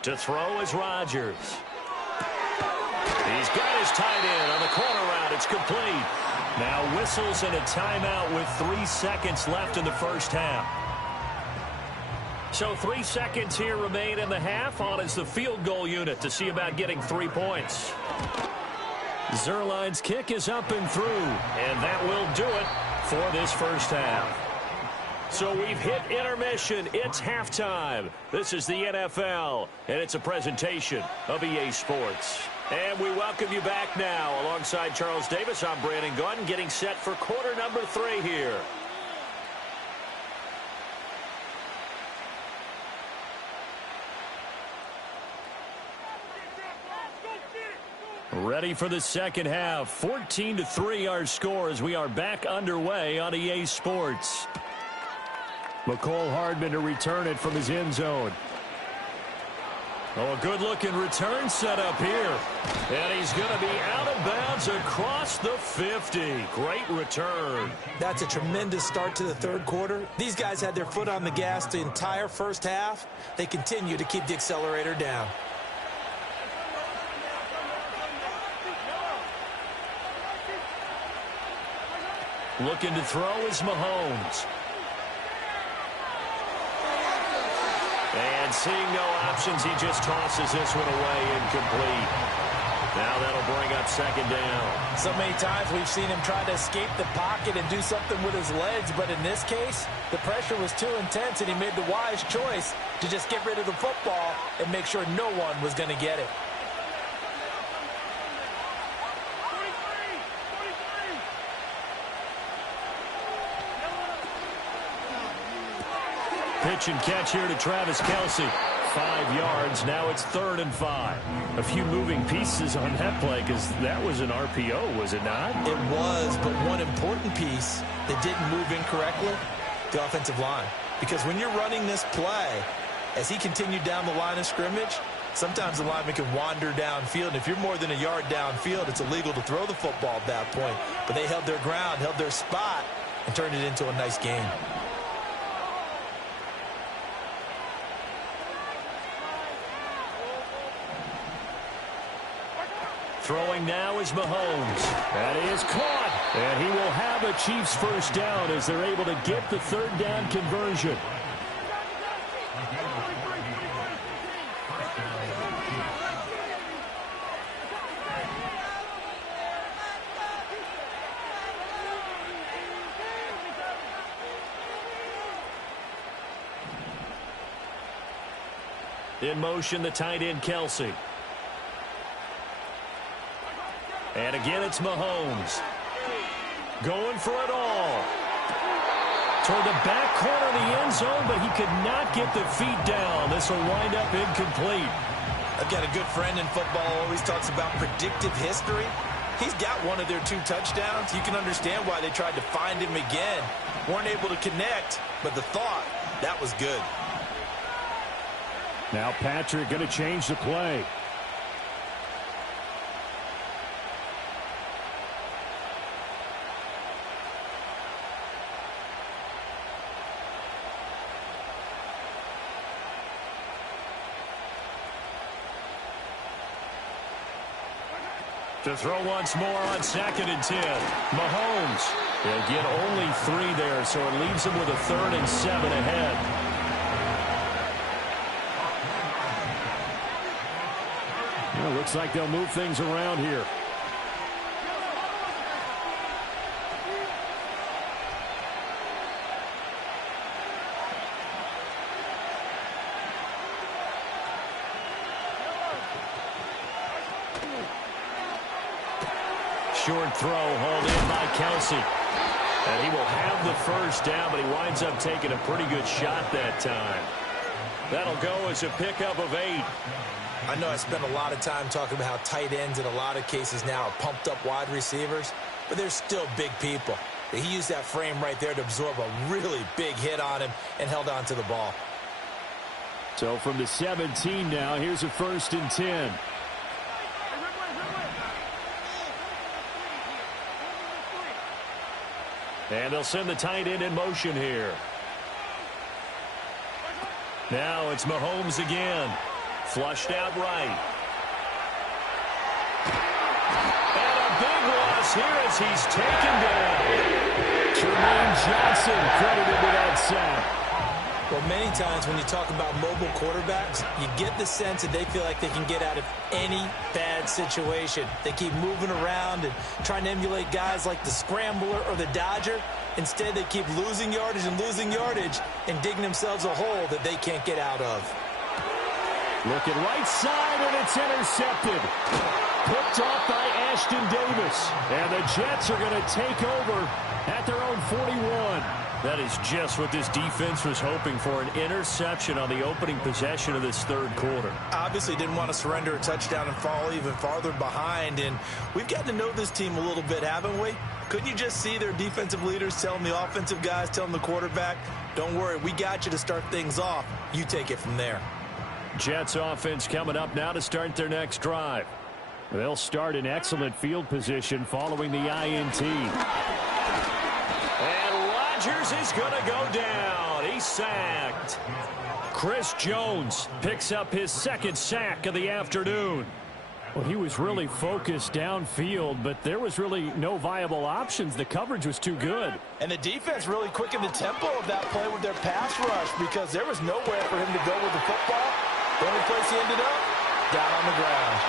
To throw is Rodgers. He's got his tight end on the corner route. It's complete. Now whistles and a timeout with 3 seconds left in the first half. So 3 seconds here remain in the half. On is the field goal unit to see about getting 3 points. Zerline's kick is up and through. And that will do it for this first half. So we've hit intermission. It's halftime. This is the NFL, and it's a presentation of EA Sports. And we welcome you back now. Alongside Charles Davis, I'm Brandon Gaudin, getting set for quarter number 3 here. Ready for the second half. 14-3 our score as we are back underway on EA Sports. McCole Hardman to return it from his end zone. Oh, a good-looking return set up here. And he's going to be out of bounds across the 50. Great return. That's a tremendous start to the third quarter. These guys had their foot on the gas the entire first half. They continue to keep the accelerator down. Looking to throw is Mahomes. And seeing no options, he just tosses this one away incomplete. Now that'll bring up second down. So many times we've seen him try to escape the pocket and do something with his legs, but in this case, the pressure was too intense and he made the wise choice to just get rid of the football and make sure no one was going to get it. Pitch and catch here to Travis Kelce. 5 yards. Now it's 3rd and 5. A few moving pieces on that play because that was an RPO, was it not? It was, but one important piece that didn't move incorrectly, the offensive line. Because when you're running this play, as he continued down the line of scrimmage, sometimes the lineman can wander downfield. And if you're more than a yard downfield, it's illegal to throw the football at that point. But they held their ground, held their spot, and turned it into a nice game. Throwing now is Mahomes. That is caught. And he will have a Chiefs first down as they're able to get the third down conversion. In motion, the tight end, Kelsey. And again, it's Mahomes. Going for it all. Toward the back corner of the end zone, but he could not get the feet down. This will wind up incomplete. I've got a good friend in football, always talks about predictive history. He's got one of their 2 touchdowns. You can understand why they tried to find him again. Weren't able to connect, but the thought, that was good. Now Patrick going to change the play. To throw once more on 2nd and 10. Mahomes. He'll get only 3 there, so it leaves him with a 3rd and 7 ahead. Well, looks like they'll move things around here. Short throw hauled in by Kelsey. And he will have the first down, but he winds up taking a pretty good shot that time. That'll go as a pickup of 8. I know I spent a lot of time talking about how tight ends in a lot of cases now are pumped up wide receivers, but they're still big people. He used that frame right there to absorb a really big hit on him and held on to the ball. So from the 17 now, here's a 1st and 10. And they'll send the tight end in motion here. Now it's Mahomes again. Flushed out right. And a big loss here as he's taken down. Jermaine Johnson credited with that sack. Well, many times when you talk about mobile quarterbacks, you get the sense that they feel like they can get out of any bad situation. They keep moving around and trying to emulate guys like the Scrambler or the Dodger. Instead, they keep losing yardage and digging themselves a hole that they can't get out of. Looking right side, and it's intercepted. Picked off by Ashton Davis. And the Jets are going to take over at their own 41. That is just what this defense was hoping for, an interception on the opening possession of this 3rd quarter. Obviously didn't want to surrender a touchdown and fall even farther behind. And we've gotten to know this team a little bit, haven't we? Couldn't you just see their defensive leaders telling the offensive guys, telling the quarterback, don't worry, we got you to start things off. You take it from there. Jets offense coming up now to start their next drive. They'll start in excellent field position following the INT. And Rodgers is going to go down. He's sacked. Chris Jones picks up his 2nd sack of the afternoon. Well, he was really focused downfield, but there was really no viable options. The coverage was too good. And the defense really quickened the tempo of that play with their pass rush because there was nowhere for him to go with the football. The only place he ended up, down on the ground.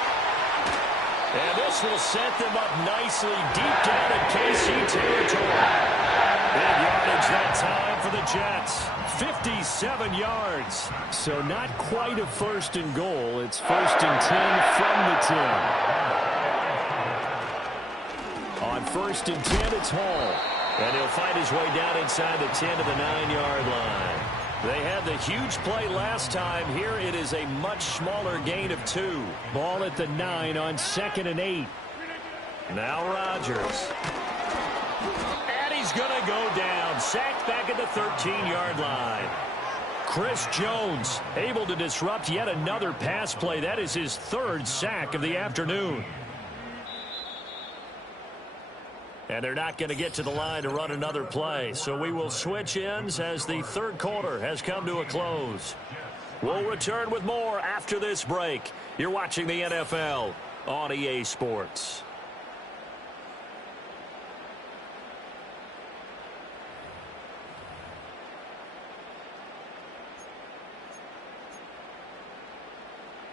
And this will set them up nicely deep down in KC territory. Big yardage that time for the Jets. 57 yards. So not quite a 1st and goal. It's 1st and 10 from the 10. On 1st and 10, it's Hall. And he'll fight his way down inside the 10 to the 9-yard line. They had the huge play last time. Here it is a much smaller gain of 2. Ball at the 9 on 2nd and 8. Now Rodgers. And he's going to go down. Sacked back at the 13-yard line. Chris Jones able to disrupt yet another pass play. That is his 3rd sack of the afternoon. And they're not going to get to the line to run another play. So we will switch ends as the 3rd quarter has come to a close. We'll return with more after this break. You're watching the NFL on EA Sports.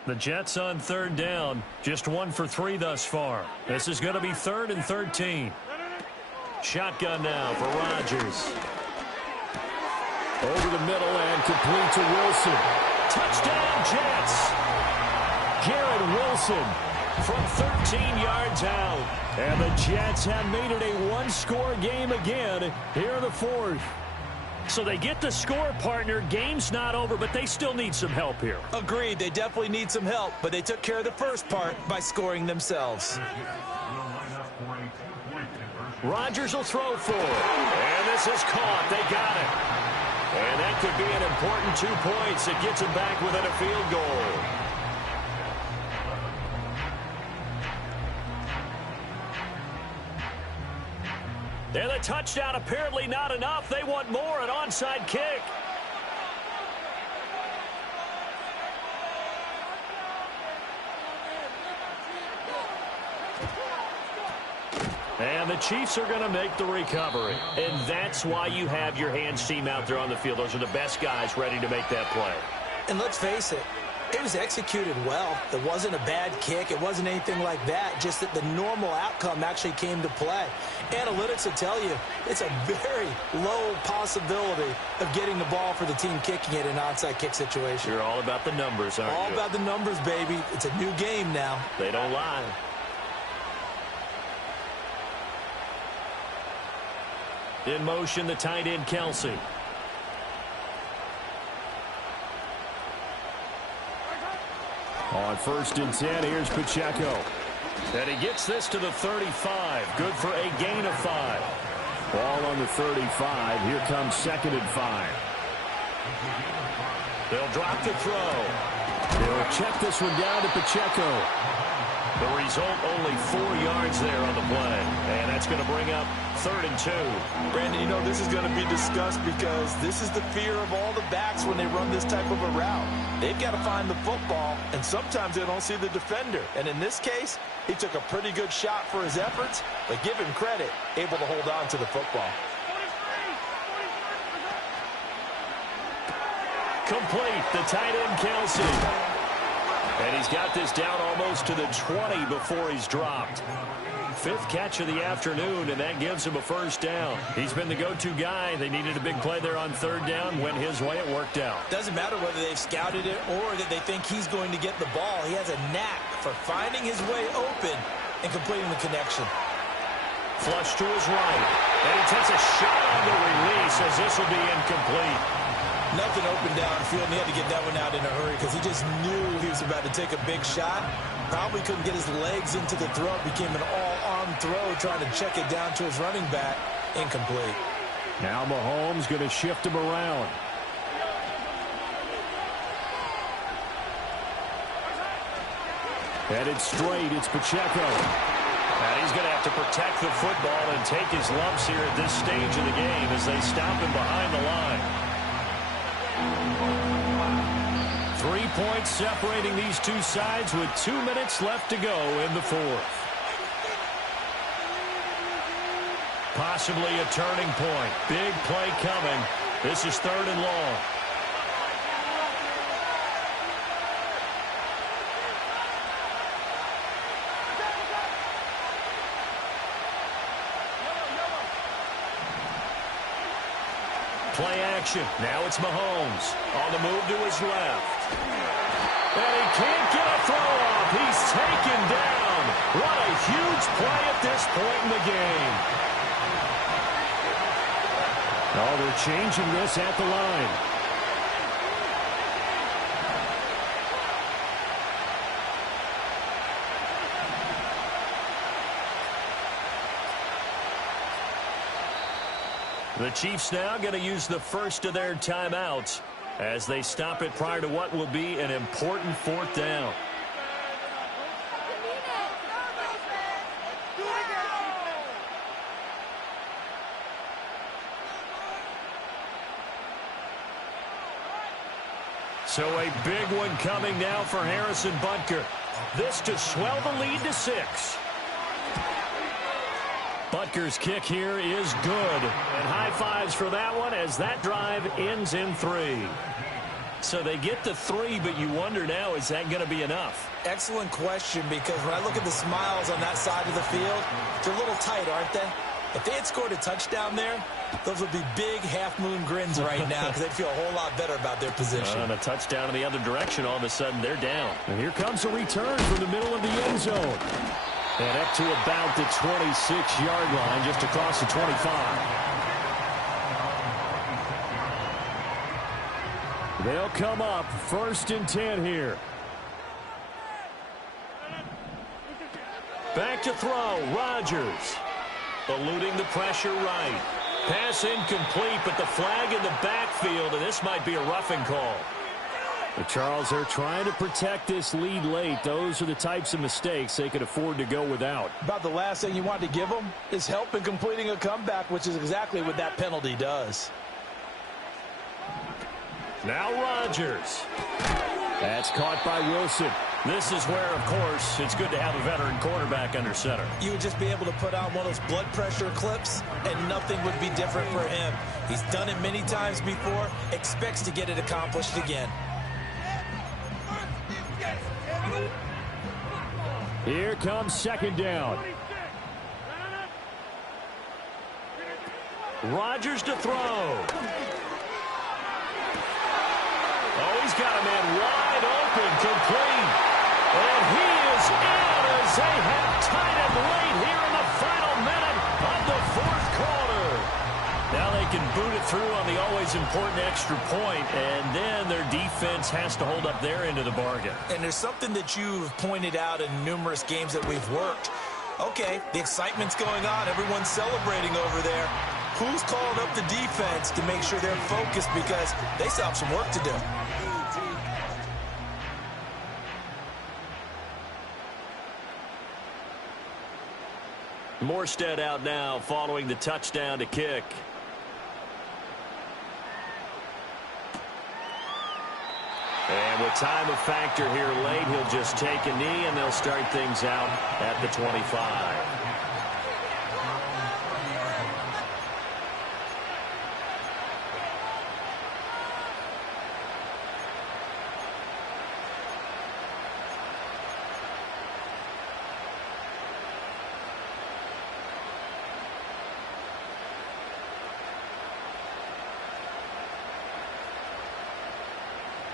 The Jets on third down, just 1 for 3 thus far. This is going to be 3rd and 13. Shotgun now for Rodgers. Over the middle and complete to Wilson. Touchdown, Jets. Garrett Wilson from 13 yards out. And the Jets have made it a one-score game again here in the 4th. So they get the score, partner. Game's not over, but they still need some help here. Agreed. They definitely need some help, but they took care of the first part by scoring themselves. Rodgers will throw for it. And this is caught. They got it. And that could be an important 2 points. It gets them back within a field goal. And the touchdown apparently not enough. They want more, an onside kick. And the Chiefs are going to make the recovery. And that's why you have your hands team out there on the field. Those are the best guys ready to make that play. And let's face it, it was executed well. It wasn't a bad kick. It wasn't anything like that. Just that the normal outcome actually came to play. Analytics will tell you it's a very low possibility of getting the ball for the team kicking it in an onside kick situation. You're all about the numbers, aren't you? All about the numbers, baby. It's a new game now. They don't lie. In motion, the tight end, Kelsey. On 1st and 10, here's Pacheco. And he gets this to the 35. Good for a gain of 5. Ball on the 35. Here comes 2nd and 5. They'll drop the throw. They'll check this one down to Pacheco. The result, only 4 yards there on the play. And that's going to bring up 3rd and 2. Brandon, you know, this is going to be discussed because this is the fear of all the backs when they run this type of a route. They've got to find the football, and sometimes they don't see the defender. And in this case, he took a pretty good shot for his efforts, but give him credit, able to hold on to the football. Complete, the tight end, Kelsey. And he's got this down almost to the 20 before he's dropped. 5th catch of the afternoon, and that gives him a 1st down. He's been the go-to guy. They needed a big play there on 3rd down. Went his way. It worked out. Doesn't matter whether they've scouted it or that they think he's going to get the ball. He has a knack for finding his way open and completing the connection. Flush to his right. And he takes a shot on the release as this will be incomplete. Nothing open downfield, and he had to get that one out in a hurry because he just knew he was about to take a big shot. Probably couldn't get his legs into the throw. It became an all-arm throw, trying to check it down to his running back. Incomplete. Now Mahomes going to shift him around. Headed straight, it's Pacheco. And he's going to have to protect the football and take his lumps here at this stage of the game as they stop him behind the line. 3 points separating these two sides with 2 minutes left to go in the 4th. Possibly a turning point. Big play coming. This is 3rd and long. Play action. Now it's Mahomes on the move to his left. And he can't get a throw off. He's taken down. What a huge play at this point in the game. Oh, they're changing this at the line. The Chiefs now going to use the first of their timeouts as they stop it prior to what will be an important 4th down. So a big one coming now for Harrison Butker. This to swell the lead to 6. Butker's kick here is good. And high fives for that one as that drive ends in 3. So they get the 3, but you wonder now, is that going to be enough? Excellent question, because when I look at the smiles on that side of the field, they're a little tight, aren't they? If they had scored a touchdown there, those would be big half-moon grins right now because they'd feel a whole lot better about their position. And a touchdown in the other direction, all of a sudden they're down. And here comes a return from the middle of the end zone. And up to about the 26-yard line, just across the 25. They'll come up 1st and 10 here. Back to throw, Rodgers. Eluding the pressure right. Pass incomplete, but the flag in the backfield, and this might be a roughing call. Charles, they're trying to protect this lead late. Those are the types of mistakes they could afford to go without. About the last thing you want to give them is help in completing a comeback, which is exactly what that penalty does. Now Rodgers. That's caught by Wilson. This is where, of course, it's good to have a veteran quarterback under center. You would just be able to put on one of those blood pressure clips, and nothing would be different for him. He's done it many times before, expects to get it accomplished again. Here comes 2nd down. Rodgers to throw. Oh, he's got a man wide open, complete. And he is in as they have tied it late here in the final minute of the 4th quarter. Now they can boot it through on the always important extra point, and then their defense has to hold up their end of the bargain. And there's something that you've pointed out in numerous games that we've worked. Okay, the excitement's going on. Everyone's celebrating over there. Who's calling up the defense to make sure they're focused, because they still have some work to do? Morstead out now following the touchdown to kick. And with time a factor here late, he'll just take a knee and they'll start things out at the 25.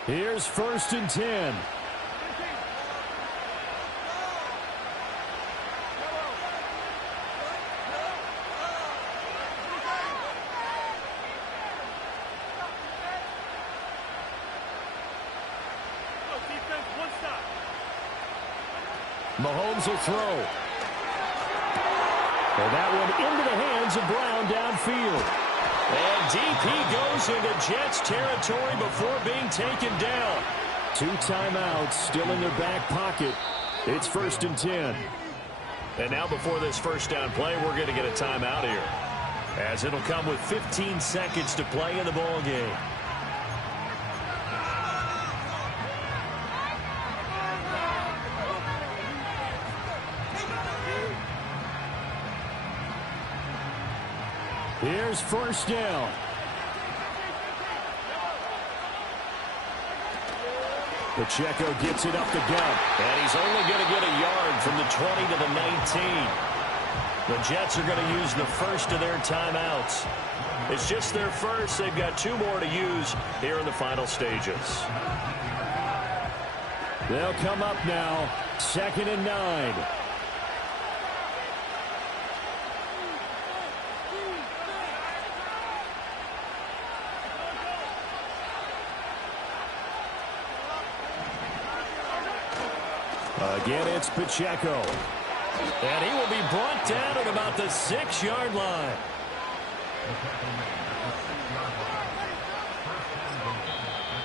Here's 1st and 10. Mahomes will throw. And that one into the hands of Brown downfield. And deep he goes into Jets territory before being taken down. 2 timeouts still in their back pocket. It's 1st and 10. And now before this first down play, we're going to get a timeout here, as it'll come with 15 seconds to play in the ball game. Here's 1st down. Pacheco gets it up the gut. And he's only going to get a yard from the 20 to the 19. The Jets are going to use the first of their timeouts. It's just their first. They've got 2 more to use here in the final stages. They'll come up now, 2nd and 9. Again, it's Pacheco. And he will be brought down at about the 6-yard line.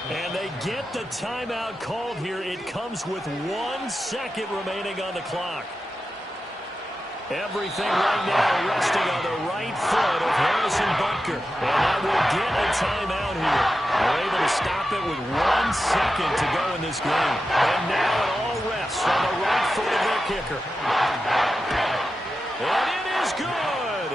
And they get the timeout called here. It comes with 1 second remaining on the clock. Everything right now resting on the right foot of Harrison Butker. kicker. And that will get a timeout here. They're able to stop it with 1 second to go in this game. And now it all rests on the right foot of their kicker. And it is good.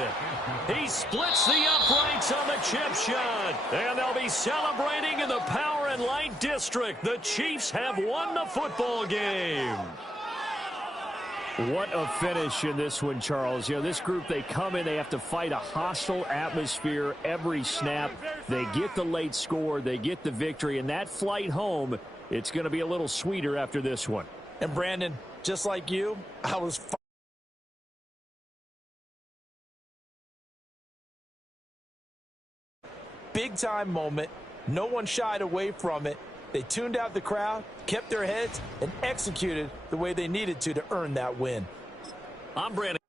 He splits the uprights on the chip shot. And they'll be celebrating in the Power and Light District. The Chiefs have won the football game. What a finish in this one, Charles. You know, this group, they come in, they have to fight a hostile atmosphere every snap. They get the late score, they get the victory, and that flight home, it's going to be a little sweeter after this one. And Brandon, just like you, I was big-time moment. No one shied away from it. They tuned out the crowd, kept their heads, and executed the way they needed to earn that win. I'm Brandon.